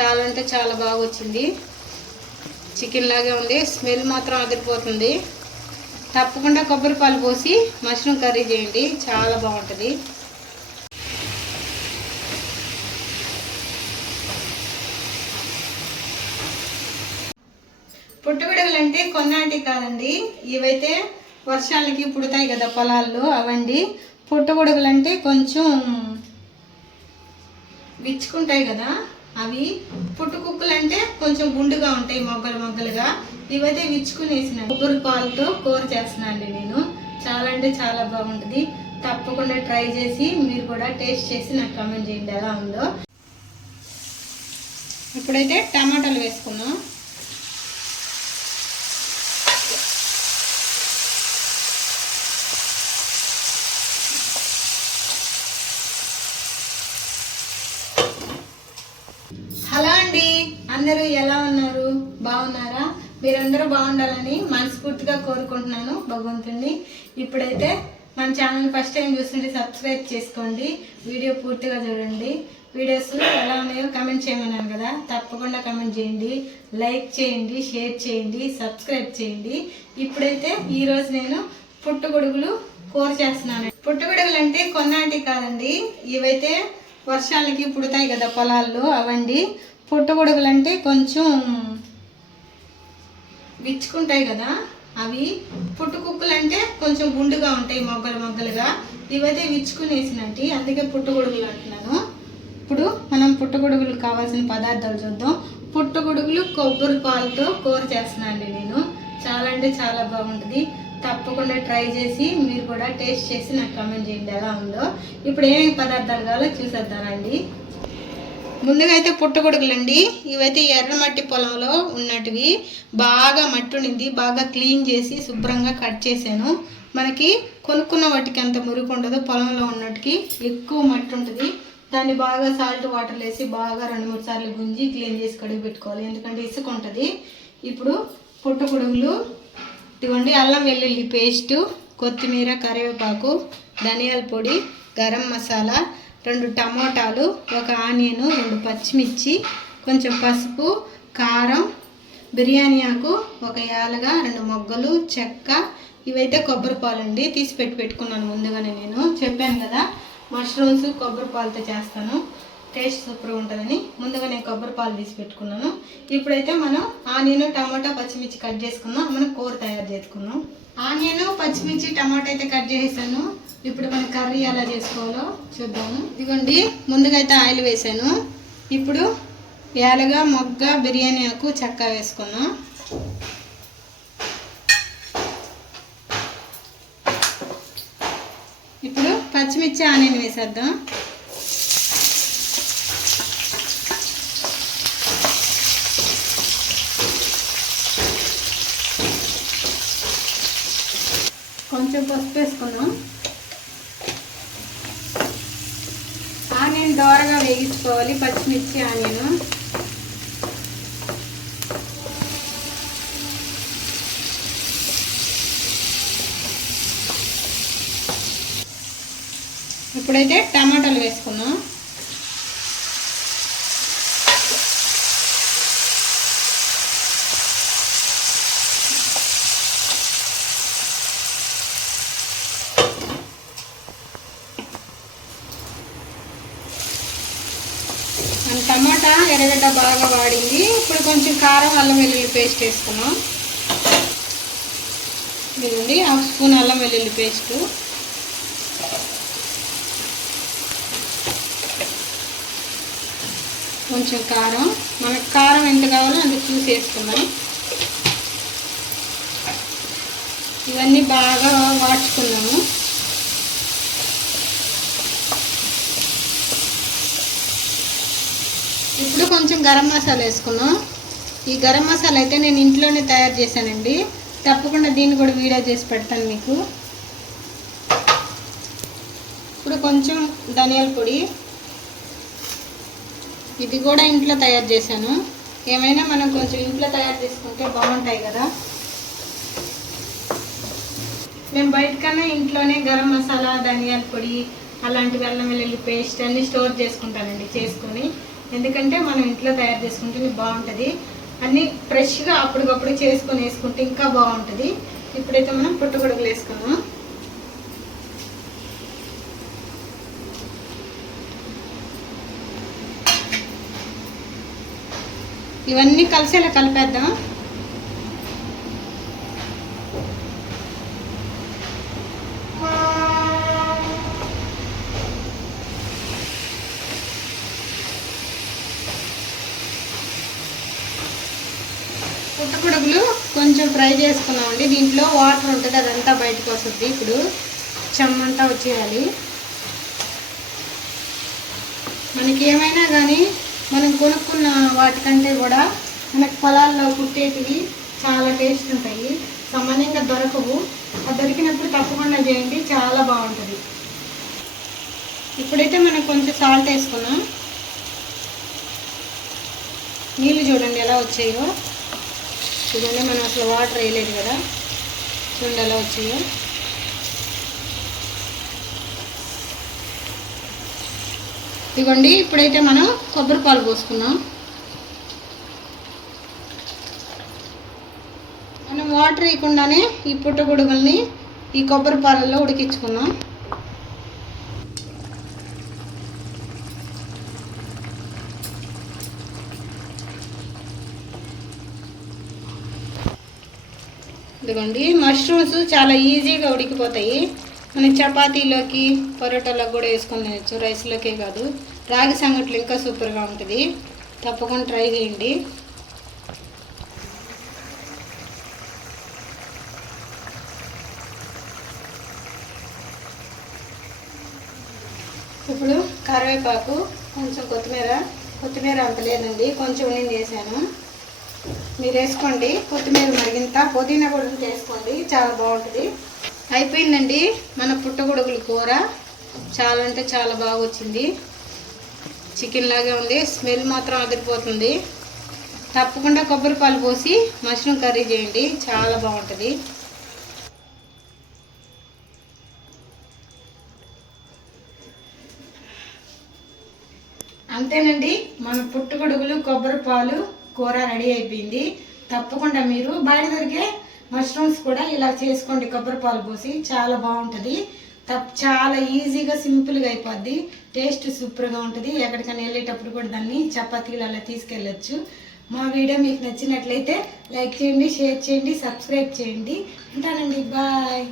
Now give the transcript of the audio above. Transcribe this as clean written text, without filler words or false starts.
చాలా అంటే చాలా బాగా వచ్చింది. చికెన్ లాగే ఉంది. స్మెల్ మాత్రం అదిరిపోతుంది. తప్పకుండా కొబ్బరి పాలు పోసి మష్రూమ్ కర్రీ చేయండి, చాలా బాగుంటుంది. పుట్టగొడుగులు అంటే కొన్నాటి కాదండి, ఇవైతే వర్షాలకి పుడతాయి కదా పొలాల్లో, అవండి. పుట్టగొడుగులు అంటే కొంచెం విచ్చుకుంటాయి కదా అవి. పుట్టుకుక్కలు అంటే కొంచెం గుండుగా ఉంటాయి, మొగ్గలు మొగ్గలుగా. ఇవైతే విచ్చుకునేసిన కొబ్బరి పాలతో కూర చేస్తున్నాను అండి నేను. చాలా అంటే చాలా బాగుంటుంది. తప్పకుండా ట్రై చేసి మీరు కూడా టేస్ట్ చేసి నాకు కామెంట్ చేయండి ఎలా ఉందో. ఇప్పుడైతే టమాటాలు వేసుకున్నాం. హలో అండి, అందరూ ఎలా ఉన్నారు? బాగున్నారా? మీరందరూ బాగుండాలని మనస్ఫూర్తిగా కోరుకుంటున్నాను భగవంతుడిని. ఇప్పుడైతే మన ఛానల్ ఫస్ట్ టైం చూస్తుంటే సబ్స్క్రైబ్ చేసుకోండి, వీడియో పూర్తిగా చూడండి. వీడియోస్ ఎలా ఉన్నాయో కమెంట్ చేయమన్నాను కదా, తప్పకుండా కమెంట్ చేయండి, లైక్ చేయండి, షేర్ చేయండి, సబ్స్క్రైబ్ చేయండి. ఇప్పుడైతే ఈరోజు నేను పుట్టగొడుగులు కూర చేస్తున్నాను. పుట్టగొడుగులు అంటే కొన్నాటి కాదండి, ఇవైతే వర్షాలకి పుడతాయి కదా పొలాల్లో, అవండి. పుట్టగొడుగులు అంటే కొంచెం విచ్చుకుంటాయి కదా అవి. పుట్టుకుక్కలు అంటే కొంచెం గుండుగా ఉంటాయి, మొగ్గలు మొగ్గలుగా. ఇవైతే విచ్చుకునేసినట్టు, అందుకే పుట్టగొడుగులు అంటున్నాను. ఇప్పుడు మనం పుట్టగొడుగులు కావాల్సిన పదార్థాలు చూద్దాం. పుట్టగొడుగులు కొబ్బరి పాలతో కూర చేస్తున్నానండి నేను. చాలా అంటే చాలా బాగుంటుంది. తప్పకుండా ట్రై చేసి మీరు కూడా టేస్ట్ చేసి నాకు కామెంట్ చేయండి ఎలా ఉందో. ఇప్పుడు ఏమేమి పదార్థాలు కావాలో చూసేద్దానండి. ముందుగా అయితే పుట్టగొడుగులు అండి. ఇవైతే ఎర్రమట్టి పొలంలో ఉన్నటివి. బాగా మట్టి ఉండింది, బాగా క్లీన్ చేసి శుభ్రంగా కట్ చేశాను. మనకి కొనుక్కున్న వాటికి అంత మురికి ఉండదు, పొలంలో ఉన్నట్టుకి ఎక్కువ మట్టి ఉంటుంది. దాన్ని బాగా సాల్ట్ వాటర్ వేసి బాగా 2-3 సార్లు గుంజి క్లీన్ చేసి కడిగి పెట్టుకోవాలి, ఎందుకంటే ఇసుక ఉంటుంది. ఇప్పుడు పుట్టగొడుగులు ఇదిగోండి, అల్లం వెల్లుల్లి పేస్టు, కొత్తిమీర, కరివేపాకు, ధనియాల పొడి, గరం మసాలా, 2 టమోటాలు, 1 ఆనియను, 2 పచ్చిమిర్చి, కొంచెం పసుపు, కారం, బిర్యానీ ఆకు, 1 యాలగ, 2 మొగ్గలు, చెక్క. ఇవైతే కొబ్బరి పాలు అండి, తీసి పెట్టుకున్నాను ముందుగానే. నేను చెప్పాను కదా మష్రూమ్స్ కొబ్బరి పాలతో చేస్తాను, టేస్ట్ సూపర్గా ఉంటుందని. ముందుగా నేను కొబ్బరి పాలు తీసి పెట్టుకున్నాను. ఇప్పుడైతే మనం ఆనియన్, టమాటా, పచ్చిమిర్చి కట్ చేసుకుందాం. మనం కూర తయారు చేసుకుందాం. ఆనియన్, పచ్చిమిర్చి, టమాటా అయితే కట్ చేసాను. ఇప్పుడు మన కర్రీ ఎలా చేసుకోవాలో చూద్దాము. ఇదిగోండి, ముందుగా అయితే ఆయిల్ వేసాను. ఇప్పుడు యాలగ, మొగ్గ, బిర్యానీ ఆకు, చెక్క వేసుకున్నాం. ఇప్పుడు పచ్చిమిర్చి, ఆనియన్ వేసేద్దాం. కొంచెం పసుపు వేసుకున్నాం. ఆనియన్ దోరగా వేగించుకోవాలి, పచ్చిమిర్చి, ఆనియన్. ఇప్పుడైతే టమాటాలు వేసుకున్నాం. టమాటా ఎర్రగడ్డ బాగా వాడింది. ఇప్పుడు కొంచెం కారం, అల్లం వెల్లుల్లి పేస్ట్ వేసుకున్నాం. ఇదిగోండి, 1 స్పూన్ అల్లం వెల్లుల్లి పేస్టు, కొంచెం కారం. మనకు కారం ఎంత కావాలో అంత చూసి వేసుకున్నాం. ఇవన్నీ బాగా వాడ్చుకున్నాము. ఇప్పుడు కొంచెం గరం మసాలా వేసుకున్నాం. ఈ గరం మసాలా అయితే నేను ఇంట్లోనే తయారు చేశానండి, తప్పకుండా దీన్ని కూడా వీడియో చేసి పెడతాను మీకు. ఇప్పుడు కొంచెం ధనియాల పొడి, ఇది కూడా ఇంట్లో తయారు చేశాను. ఏమైనా మనం కొంచెం ఇంట్లో తయారు చేసుకుంటే బాగుంటాయి కదా. నేను బయటకన్నా ఇంట్లోనే గరం మసాలా, ధనియాల పొడి, అలాంటివి, అల్లం వెల్లుల్లి పేస్ట్ అన్నీ స్టోర్ చేసుకుంటానండి చేసుకొని. ఎందుకంటే మనం ఇంట్లో తయారు చేసుకుంటే బాగుంటుంది. అన్నీ ఫ్రెష్గా అప్పటికప్పుడు చేసుకొని వేసుకుంటే ఇంకా బాగుంటుంది. ఇప్పుడైతే మనం పుట్టగొడుగులు వేసుకున్నాం. ఇవన్నీ కలిసేలా కలిపేద్దాం. పుట్టగొడుగులు కొంచెం ఫ్రై చేసుకున్నామండి. దీంట్లో వాటర్ ఉంటుంది, అదంతా బయటకు వస్తుంది. ఇప్పుడు చెమ్మంతా వచ్చేయాలి. మనకి ఏమైనా కానీ మనం కొనుక్కున్న వాటికంటే కూడా మనకు పొలాల్లో పుట్టేటివి చాలా టేస్ట్ ఉంటాయి. సామాన్యంగా దొరకవు. అది దొరికినప్పుడు తప్పకుండా చేయండి, చాలా బాగుంటుంది. ఇప్పుడైతే మనం కొంచెం సాల్ట్ వేసుకున్నాం. నీళ్ళు చూడండి ఎలా వచ్చాయో. చూడండి, మనం అసలు వాటర్ వేయలేదు కదా, చూడండి ఎలా వచ్చాయో. ఇదిగోండి, ఇప్పుడైతే మనం కొబ్బరి పాలు పోసుకున్నాం. మనం వాటర్ వేయకుండానే ఈ పుట్టగొడుగుల్ని ఈ కొబ్బరి పాలల్లో ఉడికించుకున్నాం. ఇదిగోండి, మష్రూమ్స్ చాలా ఈజీగా ఉడికిపోతాయి. మనం చపాతీలోకి పరోటాలోకి కూడా వేసుకొని తినచ్చు, రైస్లోకే కాదు. రాగి సంగట్లు ఇంకా సూపర్గా ఉంటుంది. తప్పకుండా ట్రై చేయండి. ఇప్పుడు కరివేపాకు, కొంచెం కొత్తిమీర అంత లేదండి, కొంచెం నేను వేసాను. మీరు వేసుకోండి. కొత్తిమీర మరిగింత పుదీనా కూడా చేసుకోండి, చాలా బాగుంటుంది. అయిపోయిందండి మన పుట్టగొడుగుల కూర. చాలా అంటే చాలా బాగా వచ్చింది. చికెన్ లాగే ఉంది, స్మెల్ మాత్రం అదిరిపోతుంది. తప్పకుండా కొబ్బరి పాలు పోసి మష్రూమ్ కర్రీ చేయండి, చాలా బాగుంటుంది. అంతేనండి, మన పుట్టగొడుగులు కొబ్బరి పాలు కూర రెడీ అయిపోయింది. తప్పకుండా మీరు బయట దొరికే మష్రూమ్స్ కూడా ఇలా చేసుకోండి, కొబ్బరి పాలు పోసి, చాలా బాగుంటుంది. చాలా ఈజీగా సింపుల్గా అయిపోద్ది. టేస్ట్ సూపర్గా ఉంటుంది. ఎక్కడికైనా వెళ్ళేటప్పుడు కూడా దాన్ని చపాతీలు అలా తీసుకెళ్ళచ్చు. మా వీడియో మీకు నచ్చినట్లయితే లైక్ చేయండి, షేర్ చేయండి, సబ్స్క్రైబ్ చేయండి. ఉంటానండి, బాయ్.